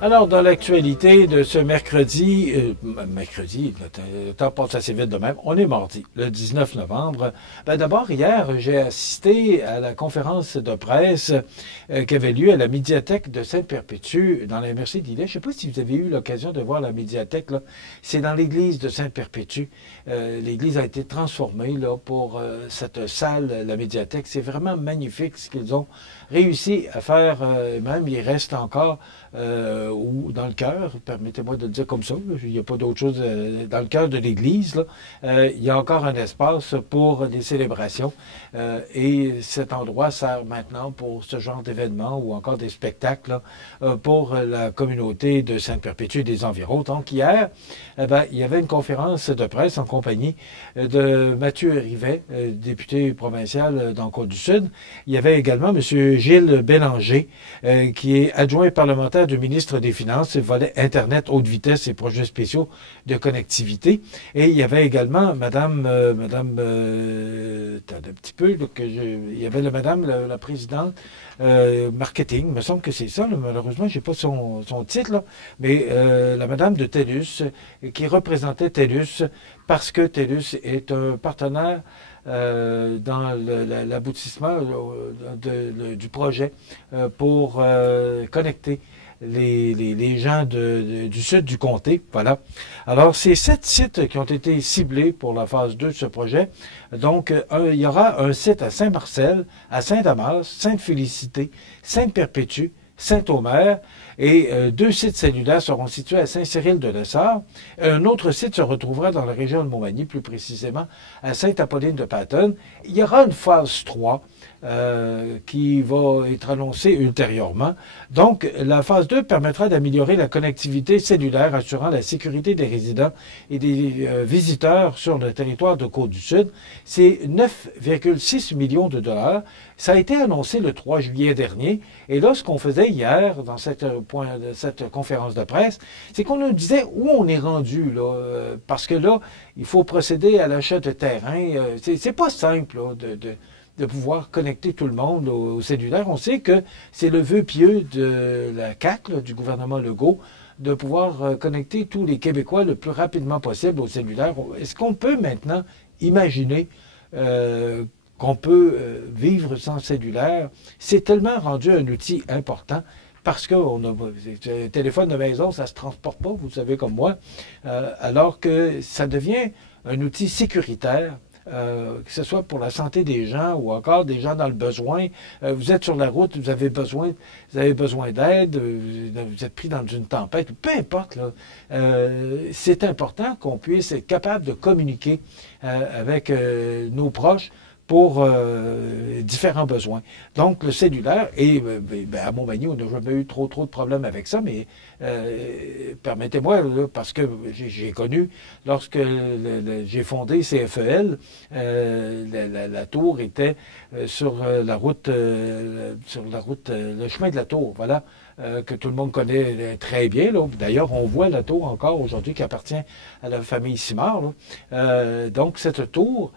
Alors, dans l'actualité de ce mercredi, le temps passe assez vite de même, on est mardi, le 19 novembre. D'abord, hier, j'ai assisté à la conférence de presse qui avait lieu à la médiathèque de Sainte-Perpétue, dans la MRC d'Îlet. Je ne sais pas si vous avez eu l'occasion de voir la médiathèque, là. C'est dans l'église de Sainte-Perpétue. L'église a été transformée là, pour cette salle, la médiathèque. C'est vraiment magnifique ce qu'ils ont réussi à faire. Même, il reste encore ou dans le cœur, permettez-moi de le dire comme ça, il n'y a pas d'autre chose, dans le cœur de l'Église, il y a encore un espace pour des célébrations et cet endroit sert maintenant pour ce genre d'événements ou encore des spectacles pour la communauté de Sainte-Perpétue et des environs. Donc hier, il y avait une conférence de presse en compagnie de Mathieu Rivet, député provincial dans Côte-du-Sud. Il y avait également M. Gilles Bélanger, qui est adjoint parlementaire du ministre des Finances, volet Internet, haute vitesse et projets spéciaux de connectivité. Et il y avait également Madame, attendez un petit peu, il y avait la présidente marketing, il me semble que c'est ça, là, malheureusement, j'ai pas son titre, là, mais la Madame de TELUS, qui représentait TELUS, parce que TELUS est un partenaire dans l'aboutissement du projet pour connecter les gens du sud du comté. Voilà. Alors, c'est 7 sites qui ont été ciblés pour la phase 2 de ce projet. Donc, il y aura un site à Saint-Marcel, à Saint-Damas, Sainte-Félicité, Sainte-Perpétue, Saint-Omer, et 2 sites cellulaires seront situés à Saint-Cyril-de-Lessard. Un autre site se retrouvera dans la région de Montmagny, plus précisément à Sainte-Apolline-de-Patonne. Il y aura une phase 3 qui va être annoncée ultérieurement. Donc, la phase 2 permettra d'améliorer la connectivité cellulaire, assurant la sécurité des résidents et des visiteurs sur le territoire de Côte-du-Sud. C'est 9,6 millions de dollars. Ça a été annoncé le 3 juillet dernier. Et là, ce qu'on faisait hier dans cette conférence de presse, c'est qu'on nous disait où on est rendu, là, parce que là, il faut procéder à l'achat de terrain. C'est pas simple là, de pouvoir connecter tout le monde au cellulaire. On sait que c'est le vœu pieux de la CAQ, là, du gouvernement Legault, de pouvoir connecter tous les Québécois le plus rapidement possible au cellulaire. Est-ce qu'on peut maintenant imaginer qu'on peut vivre sans cellulaire? C'est tellement rendu un outil important parce que un téléphone de maison, ça ne se transporte pas, vous savez comme moi, alors que ça devient un outil sécuritaire. Que ce soit pour la santé des gens ou encore des gens dans le besoin. Vous êtes sur la route, vous avez besoin d'aide, vous êtes pris dans une tempête, peu importe. Là, c'est important qu'on puisse être capable de communiquer avec nos proches pour différents besoins. Donc, le cellulaire, et à Montmagny, on n'a jamais eu trop de problèmes avec ça, mais permettez-moi, là, parce que j'ai connu, lorsque j'ai fondé CFEL, la tour était sur la route, le chemin de la tour, voilà, que tout le monde connaît très bien. D'ailleurs, on voit la tour encore aujourd'hui qui appartient à la famille Simard. Donc, cette tour,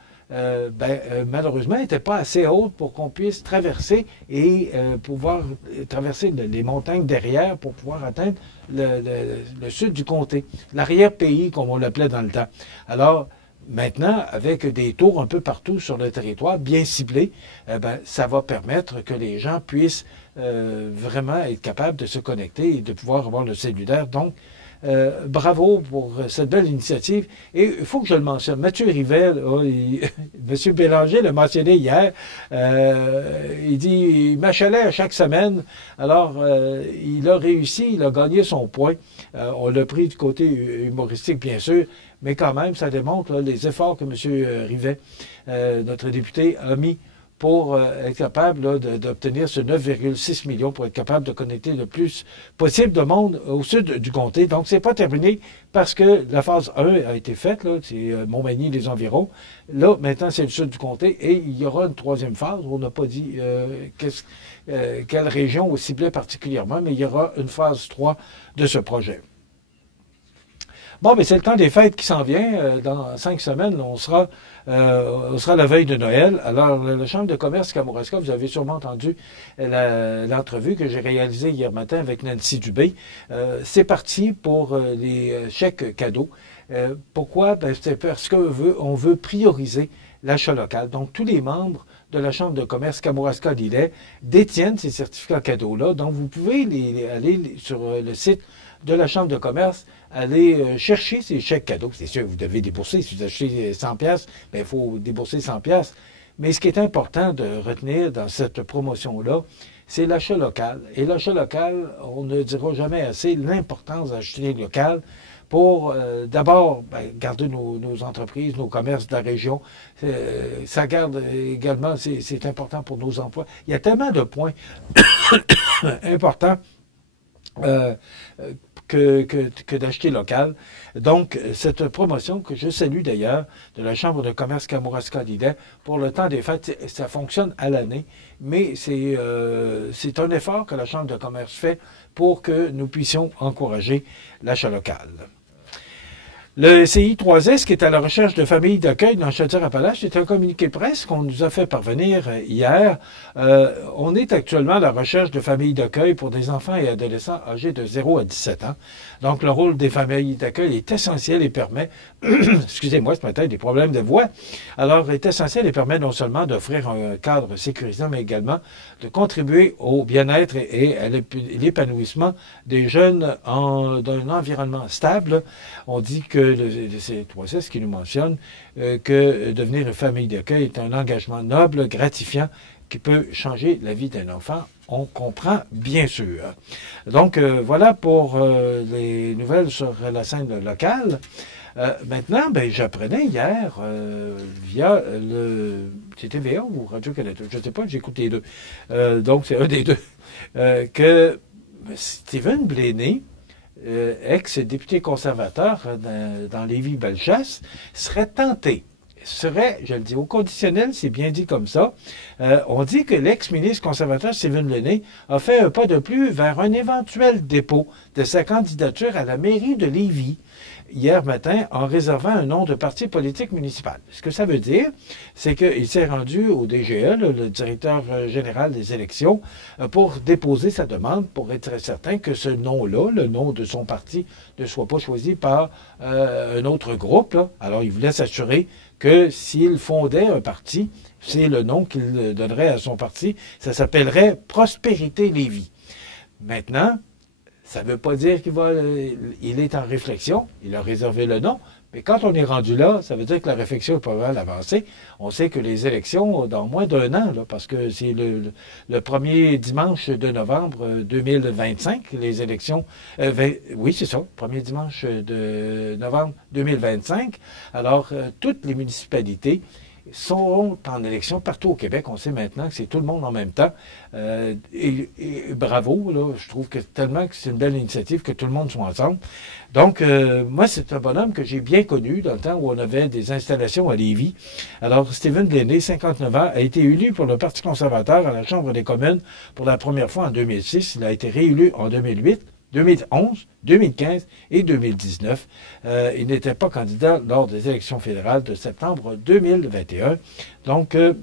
malheureusement, n'était pas assez haute pour qu'on puisse traverser et pouvoir traverser les montagnes derrière pour pouvoir atteindre le sud du comté, l'arrière-pays, comme on l'appelait dans le temps. Alors, maintenant, avec des tours un peu partout sur le territoire, bien ciblés, ça va permettre que les gens puissent vraiment être capables de se connecter et de pouvoir avoir le cellulaire. Donc, bravo pour cette belle initiative. Et il faut que je le mentionne. Mathieu Rivet, M. Bélanger l'a mentionné hier, il dit, il m'achalait à chaque semaine. Alors, il a réussi, il a gagné son point. On l'a pris du côté humoristique, bien sûr, mais quand même, ça démontre là, les efforts que M. Rivet, notre député, a mis pour être capable là, d'obtenir ce 9,6 millions pour être capable de connecter le plus possible de monde au sud du comté. Donc, c'est pas terminé parce que la phase 1 a été faite, là, c'est Montmagny et les environs. Là, maintenant, c'est le sud du comté et il y aura une troisième phase. On n'a pas dit quelle région on ciblait particulièrement, mais il y aura une phase 3 de ce projet. Bon, mais c'est le temps des fêtes qui s'en vient. Dans 5 semaines, on sera la veille de Noël. Alors, la Chambre de commerce Kamouraska, vous avez sûrement entendu l'entrevue que j'ai réalisée hier matin avec Nancy Dubé. C'est parti pour les chèques cadeaux. Pourquoi? Ben, c'est parce qu'on veut prioriser l'achat local. Donc, tous les membres de la Chambre de commerce Kamouraska-Lillet détiennent ces certificats cadeaux-là. Donc, vous pouvez aller sur le site de la Chambre de commerce, aller chercher ces chèques cadeaux. C'est sûr, vous devez débourser. Si vous achetez 100 pièces, ben, il faut débourser 100 pièces. Mais ce qui est important de retenir dans cette promotion-là, c'est l'achat local. Et l'achat local, on ne dira jamais assez l'importance d'acheter local pour d'abord garder nos entreprises, nos commerces de la région. Ça garde également, c'est important pour nos emplois. Il y a tellement de points importants que d'acheter local. Donc, cette promotion que je salue d'ailleurs de la Chambre de commerce Kamouraska-Lillet pour le temps des fêtes, ça fonctionne à l'année, mais c'est un effort que la Chambre de commerce fait pour que nous puissions encourager l'achat local. Le CI3S, qui est à la recherche de familles d'accueil dans Chaudière-Appalaches, c'est un communiqué de presse qu'on nous a fait parvenir hier. On est actuellement à la recherche de familles d'accueil pour des enfants et adolescents âgés de 0 à 17 ans. Donc, le rôle des familles d'accueil est essentiel et permet, excusez-moi, ce matin, des problèmes de voix. Alors, est essentiel et permet non seulement d'offrir un cadre sécurisant, mais également de contribuer au bien-être et à l'épanouissement des jeunes dans un environnement stable. On dit que le C3S qui nous mentionne que devenir une famille d'accueil est un engagement noble, gratifiant, qui peut changer la vie d'un enfant. On comprend, bien sûr. Donc, voilà pour les nouvelles sur la scène locale. Maintenant, j'apprenais hier, via c'était TVA ou Radio-Canada, je ne sais pas, j'écoute les deux. Donc, c'est un des deux. Que Stephen Blaney, ex-député conservateur dans Lévis-Bellechasse, serait tenté. Je le dis au conditionnel, c'est bien dit comme ça. On dit que l'ex-ministre conservateur Stephen Blaney a fait un pas de plus vers un éventuel dépôt de sa candidature à la mairie de Lévis hier matin en réservant un nom de parti politique municipal. Ce que ça veut dire, c'est qu'il s'est rendu au DGE, le directeur général des élections, pour déposer sa demande pour être certain que ce nom-là, le nom de son parti, ne soit pas choisi par un autre groupe. Là. Alors, il voulait s'assurer que s'il fondait un parti, c'est le nom qu'il donnerait à son parti, ça s'appellerait Prospérité Lévis. Maintenant, ça ne veut pas dire il est en réflexion, il a réservé le nom, mais quand on est rendu là, ça veut dire que la réflexion est pas mal avancée. On sait que les élections, dans moins d'un an, là, parce que c'est le premier dimanche de novembre 2025, les élections, oui, c'est ça, premier dimanche de novembre 2025. Alors, toutes les municipalités sont en élection partout au Québec. On sait maintenant que c'est tout le monde en même temps. Et bravo, là, je trouve que tellement que c'est une belle initiative que tout le monde soit ensemble. Donc, moi, c'est un bonhomme que j'ai bien connu dans le temps où on avait des installations à Lévis. Alors, Stephen Blaney, 59 ans, a été élu pour le Parti conservateur à la Chambre des communes pour la première fois en 2006. Il a été réélu en 2008. 2011, 2015 et 2019. Il n'était pas candidat lors des élections fédérales de septembre 2021. Donc, M.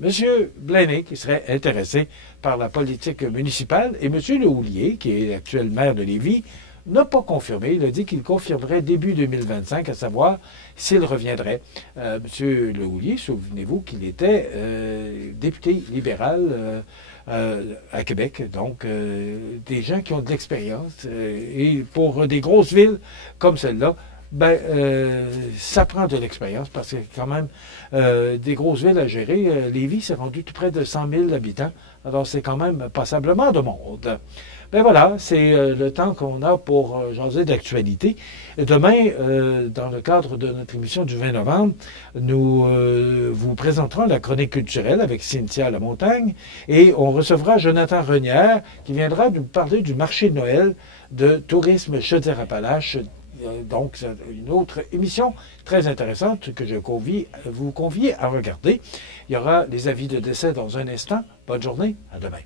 Blaney, qui serait intéressé par la politique municipale, et M. Lehoulier, qui est l'actuel maire de Lévis, n'a pas confirmé. Il a dit qu'il confirmerait début 2025, à savoir s'il reviendrait. M. Lehoulier, souvenez-vous qu'il était député libéral à Québec. Donc, des gens qui ont de l'expérience. Et pour des grosses villes comme celle-là, ça prend de l'expérience parce qu'il y a quand même des grosses villes à gérer. Lévis s'est rendu tout près de 100 000 habitants. Alors, c'est quand même passablement de monde. Voilà, c'est le temps qu'on a pour jaser d'actualité. Demain, dans le cadre de notre émission du 20 novembre, nous vous présenterons la chronique culturelle avec Cynthia Lamontagne et on recevra Jonathan Renière qui viendra nous parler du marché de Noël de tourisme Chaudière-Appalaches. Donc, c'est une autre émission très intéressante que je vous convie à regarder. Il y aura les avis de décès dans un instant. Bonne journée, à demain.